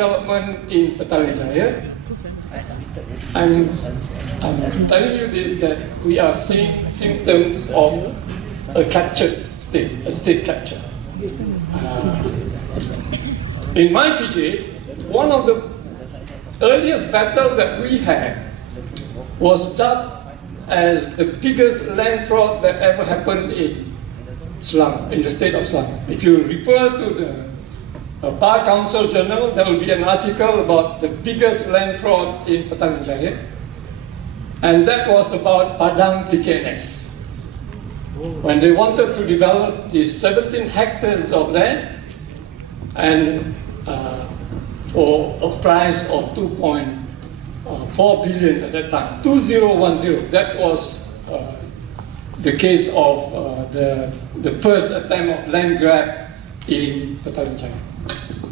development in Petaling Jaya. I'm telling you this, that we are seeing symptoms of a captured state, a state capture. In my PJ, one of the earliest battles that we had was dubbed as the biggest land fraud that ever happened in Selangor, in the state of Selangor. If you refer to the Bar Council Journal, there will be an article about the biggest land fraud in Petaling Jaya, and that was about Padang PKNS. When they wanted to develop these 17 hectares of land, and for a price of 2.4 billion at that time, 2010. That was the case of the first attempt of land grab in Petaling Jaya.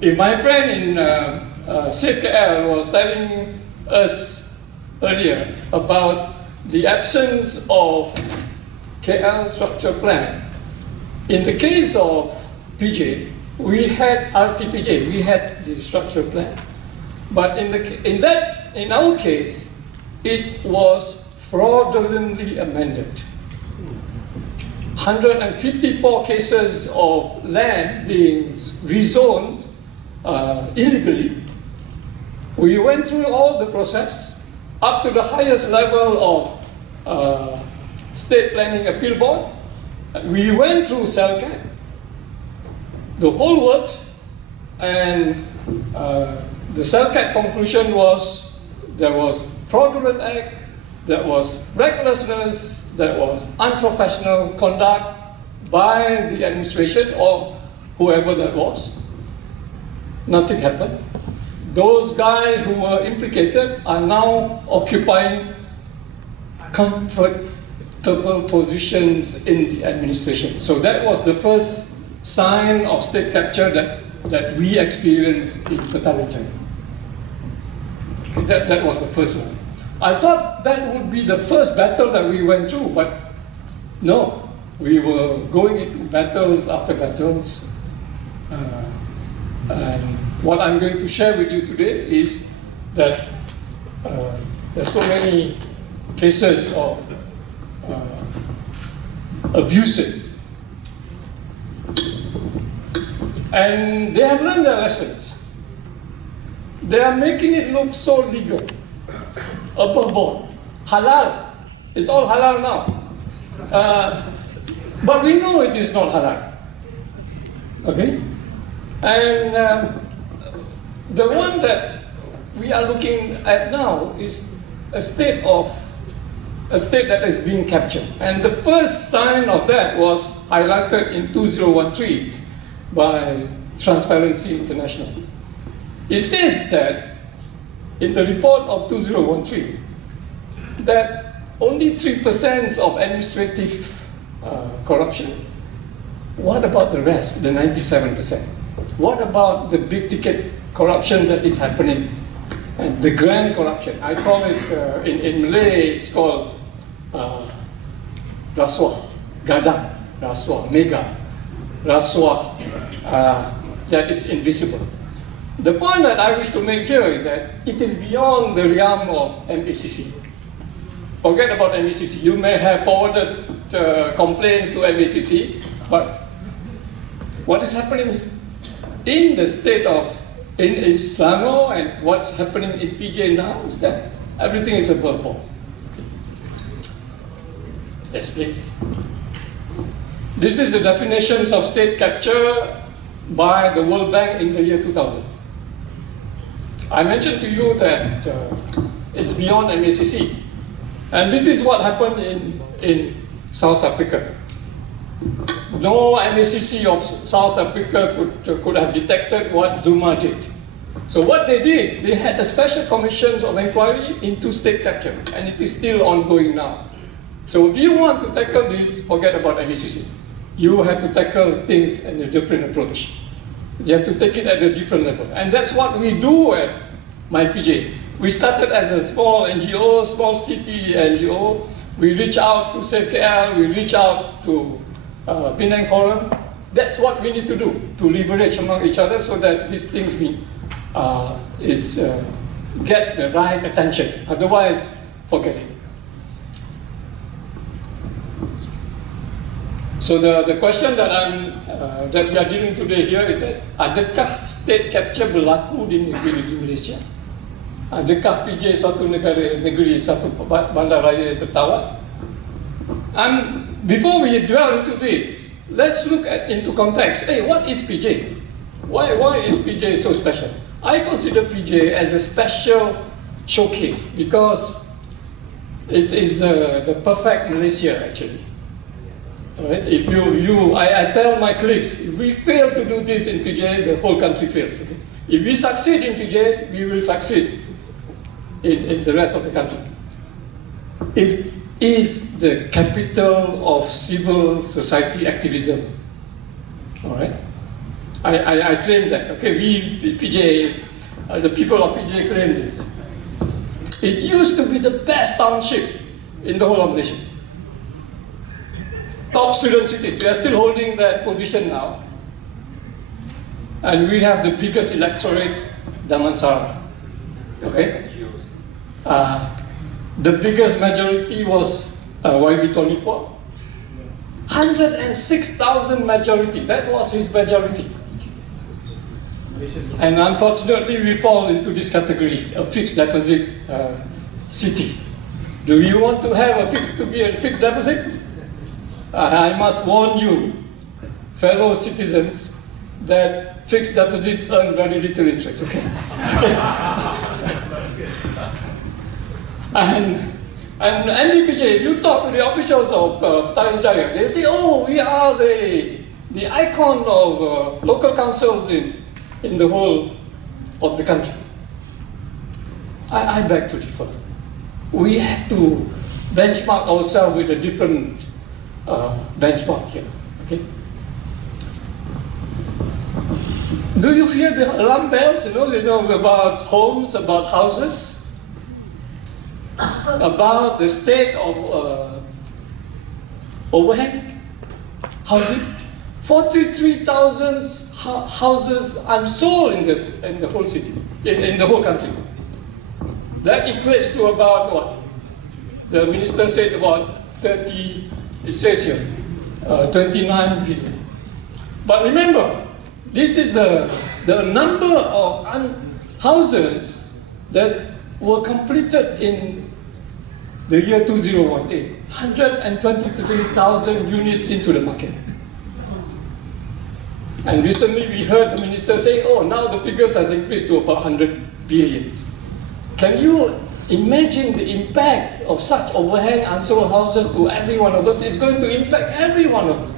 If my friend in Safe KL was telling us earlier about the absence of KL structure plan, in the case of PJ, we had RTPJ, we had the structure plan, but in our case, it was fraudulently amended. 154 cases of land being rezoned illegally. We went through all the process up to the highest level of State Planning Appeal Board. We went through CELCAT, the whole works, and the CELCAT conclusion was there was fraudulent act, there was recklessness, there was unprofessional conduct by the administration or whoever that was. Nothing happened. Those guys who were implicated are now occupying comfortable positions in the administration. So that was the first sign of state capture that we experienced in Petaling Jaya. Okay, that was the first one. I thought that would be the first battle that we went through, but no, we were going into battles after battles. And what I'm going to share with you today is that there's so many cases of abuses. And they have learned their lessons. They are making it look so legal, above board. Halal. It's all halal now. But we know it is not halal. Okay? And the one that we are looking at now is a state that is being captured. And the first sign of that was highlighted in 2013 by Transparency International. It says that in the report of 2013 that only 3% of administrative corruption. What about the rest, the 97%? What about the big ticket corruption that is happening? And the grand corruption. I call it, in Malay, it's called rasuah, gadang, rasuah, mega, rasuah, that is invisible. The point that I wish to make here is that it is beyond the realm of MACC. Forget about MACC. You may have forwarded complaints to MACC, but what is happening in the state of, in Selangor and what's happening in PJ now is that everything is above board. Yes, please. This is the definitions of state capture by the World Bank in the year 2000. I mentioned to you that it's beyond MACC. And this is what happened in South Africa. No MACC of South Africa could have detected what Zuma did. So what they did, they had a special commissions of inquiry into state capture, and it is still ongoing now. So if you want to tackle this, forget about MACC. You have to tackle things in a different approach. You have to take it at a different level. And that's what we do at MyPJ. We started as a small NGO, small city NGO. We reach out to Safe KL, we reach out to Penang Forum. That's what we need to do, to leverage among each other so that these things gets the right attention. Otherwise, forget it. So the question that we are dealing today here is that, adakah state capture berlaku di negeri di Malaysia? Adakah PJ satu negeri, satu bandaraya yang tertawan? And before we dwell into this, let's look into context. Hey, what is PJ? Why is PJ so special? I consider PJ as a special showcase because it is the perfect Malaysia actually. Right? If I tell my colleagues, if we fail to do this in PJ, the whole country fails. Okay? If we succeed in PJ, we will succeed in the rest of the country. It is the capital of civil society activism. All right? I claim that. Okay, PJ, the people of PJ claim this. It used to be the best township in the whole of Malaysia. Top student cities, we are still holding that position now. And we have the biggest electorates, Damansara. Okay? The biggest majority was YB Tonipua. 106,000 majority, that was his majority. And unfortunately, we fall into this category, a fixed deposit city. Do you want to have to be a fixed deposit? I must warn you, fellow citizens, that fixed deposit earn very little interest, okay? and MDPJ, if you talk to the officials of Petaling Jaya, they say, oh, we are the icon of local councils in the whole of the country. I beg to differ. We have to benchmark ourselves with a different benchmark here. Okay. Do you hear the alarm bells? You know about homes, about houses, about the state of overhang housing. 43,000 houses unsold in the whole city, in the whole country. That equates to about what? The minister said about 30. It says here, 29 billion. But remember, this is the number of houses that were completed in the year 2018. 123,000 units into the market. And recently we heard the minister say, oh, now the figures has increased to about 100 billions. Can you imagine the impact of such overhang unsold houses to every one of us? It's going to impact every one of us.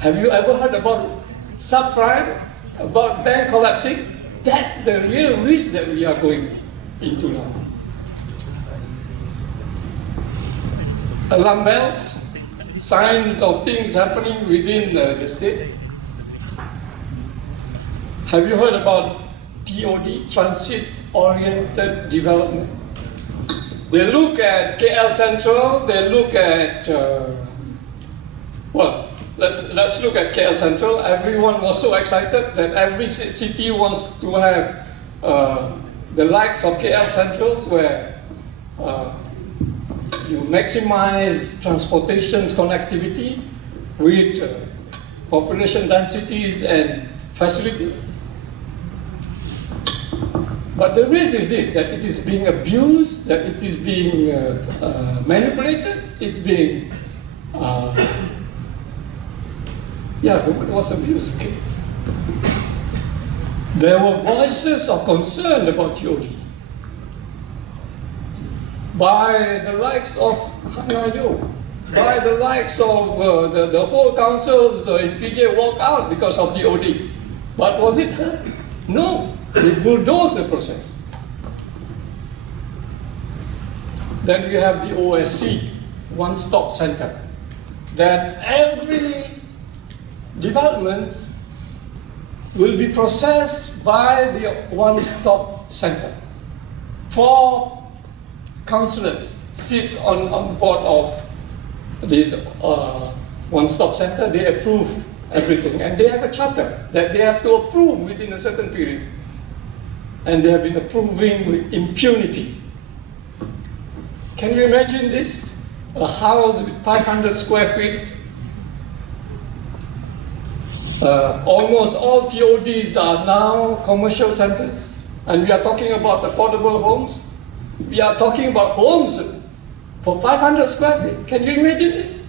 Have you ever heard about subprime, about bank collapsing? That's the real risk that we are going into now. Alarm bells, signs of things happening within the state. Have you heard about TOD, transit-oriented development? They look at KL Central, they look at, let's look at KL Central. Everyone was so excited that every city wants to have the likes of KL Central, where you maximize transportation's connectivity with population densities and facilities. But the risk is this, that it is being abused, that it is being manipulated, it's being, the word was abused, okay. There were voices of concern about TOD by the likes of Hanayo, by the likes of the whole councils in PJ walked out because of TOD. But was it heard? No. They bulldoze the process. Then we have the OSC, one-stop center, that every development will be processed by the one-stop center. 4 councillors sit on board of this one-stop center. They approve everything, and they have a charter that they have to approve within a certain period. and they have been approving with impunity. Can you imagine this? A house with 500 square feet. Almost all TODs are now commercial centers. And we are talking about affordable homes. We are talking about homes for 500 square feet. Can you imagine this?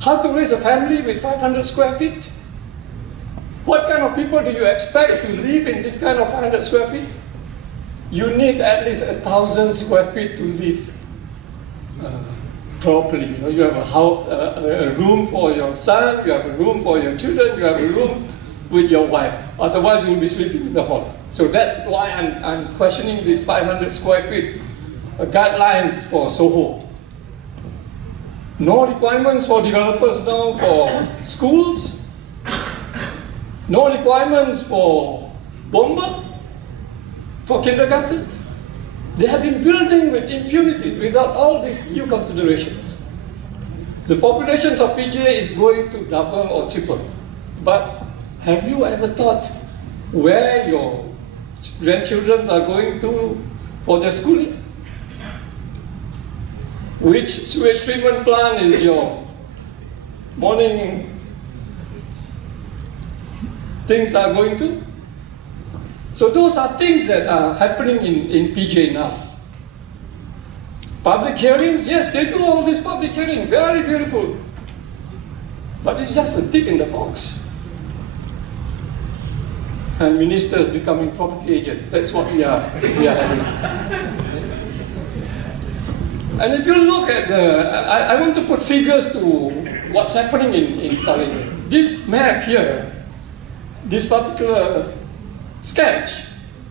How to raise a family with 500 square feet? What kind of people do you expect to live in this kind of 500 square feet? You need at least 1,000 square feet to live properly. You know, you have a room for your son, you have a room for your children, you have a room with your wife. Otherwise, you'll be sleeping in the hall. So that's why I'm questioning these 500 square feet guidelines for Soho. No requirements for developers now for schools. No requirements for Bomba, for kindergartens. They have been building with impunities without all these new considerations. The populations of PJ is going to double or triple. But have you ever thought where your grandchildren are going to for their schooling? Which sewage treatment plant is your morning things are going to? So those are things that are happening in PJ now. Public hearings, yes, they do all this public hearing, very beautiful. But it's just a tick in the box. And ministers becoming property agents, that's what we are having. And if you look at I want to put figures to what's happening in Petaling. This map here, this particular sketch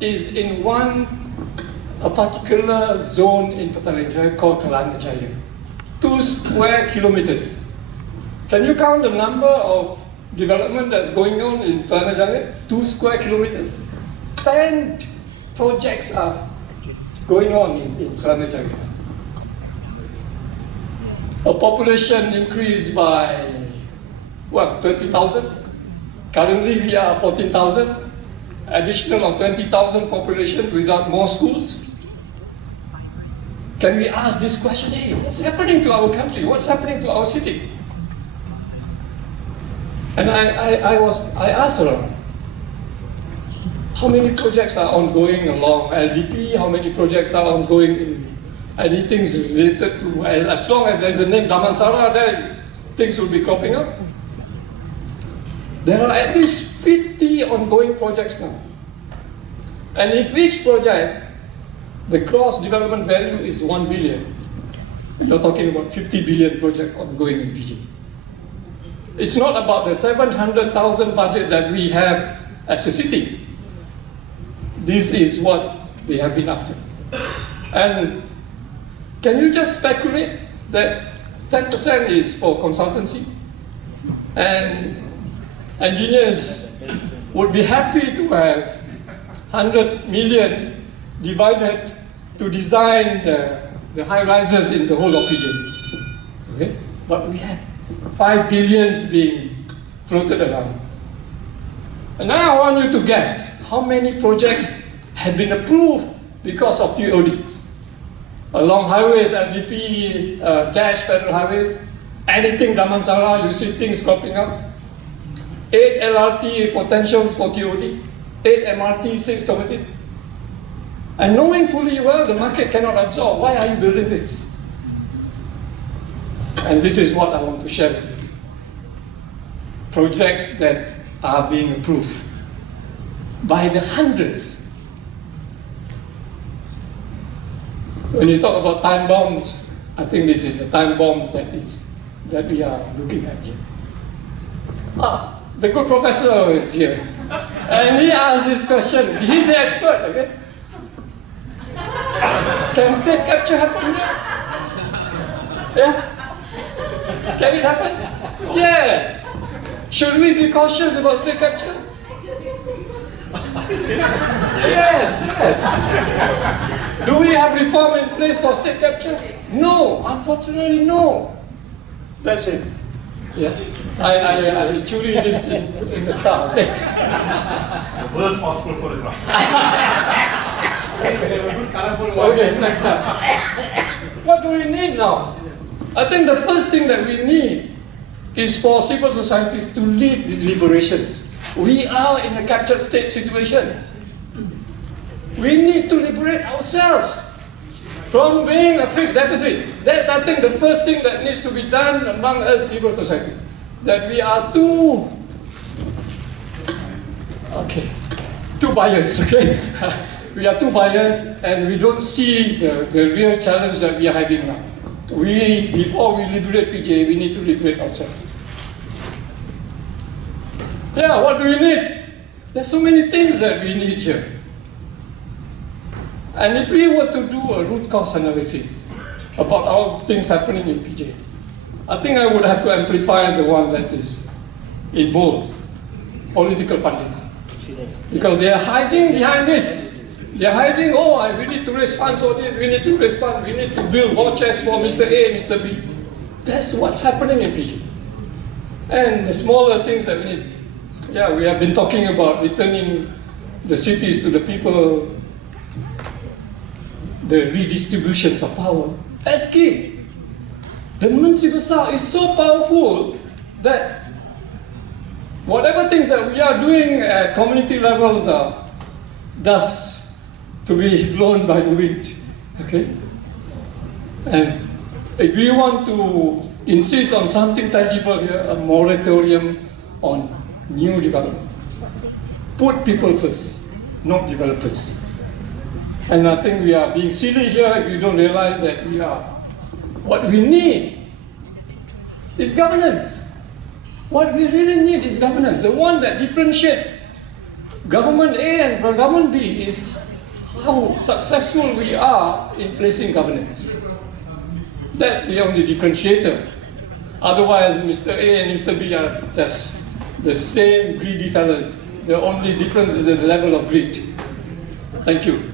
is in a particular zone in Petaling called Kelana Jaya. 2 square kilometers. Can you count the number of development that's going on in Kelana Jaya? 2 square kilometers. 10 projects are going on in Kelana Jaya. A population increased by, 20,000? Currently we are 14,000. Additional of 20,000 population without more schools. Can we ask this question, hey, what's happening to our country? What's happening to our city? And I asked her, how many projects are ongoing along LDP? How many projects are ongoing in anything related to, as long as there's a name Damansara, then things will be cropping up. There are at least 50 ongoing projects now. And in each project, the gross development value is 1 billion. You're talking about 50 billion project ongoing in PJ. It's not about the 700,000 budget that we have as a city. This is what they have been up to. And can you just speculate that 10% is for consultancy? And engineers would be happy to have 100 million divided to design the high rises in the whole of PJ. Okay? But we have 5 billions being floated around. And now I want you to guess how many projects have been approved because of TOD. Along highways, LDP, dash federal highways, anything Damansara, you see things cropping up. 8 LRT potentials for TOD, 8 MRT, 6 committed. And knowing fully well the market cannot absorb, why are you building this? And this is what I want to share with you. Projects that are being approved by the hundreds. When you talk about time bombs, I think this is the time bomb that we are looking at here. The good professor is here. And he asked this question. He's the expert, okay? Can state capture happen here? Yeah? Can it happen? Yes. Should we be cautious about state capture? Yes. Do we have reform in place for state capture? No. Unfortunately, no. That's it. Yes. I truly this in the start. Okay. The worst possible photograph. Okay, next one. What do we need now? I think the first thing that we need is for civil societies to lead these liberations. We are in a captured state situation. We need to liberate ourselves from being a fixed deficit. That's, I think, the first thing that needs to be done among us civil societies. That we are too biased, okay? We are too biased and we don't see the real challenge that we are having now. Before we liberate PJ, we need to liberate ourselves. Yeah, what do we need? There's so many things that we need here. And if we were to do a root cause analysis about all things happening in PJ, I think I would have to amplify the one that is in bold, political funding. Because they are hiding behind this. They are hiding, we need to raise funds for this, we need to raise funds, we need to build war chests for Mr. A, Mr. B. That's what's happening in PJ. And the smaller things that we need. Yeah, we have been talking about returning the cities to the people, the redistributions of power. That's key. The Menteri Besar is so powerful that whatever things that we are doing at community levels are dust to be blown by the wind. Okay? And if we want to insist on something tangible here, a moratorium on new development. Put people first, not developers. And I think we are being silly here if we don't realize that what we need is governance. What we really need is governance. The one that differentiates government A and government B is how successful we are in placing governance. That's the only differentiator. Otherwise, Mr. A and Mr. B are just the same greedy fellas. The only difference is the level of greed. Thank you.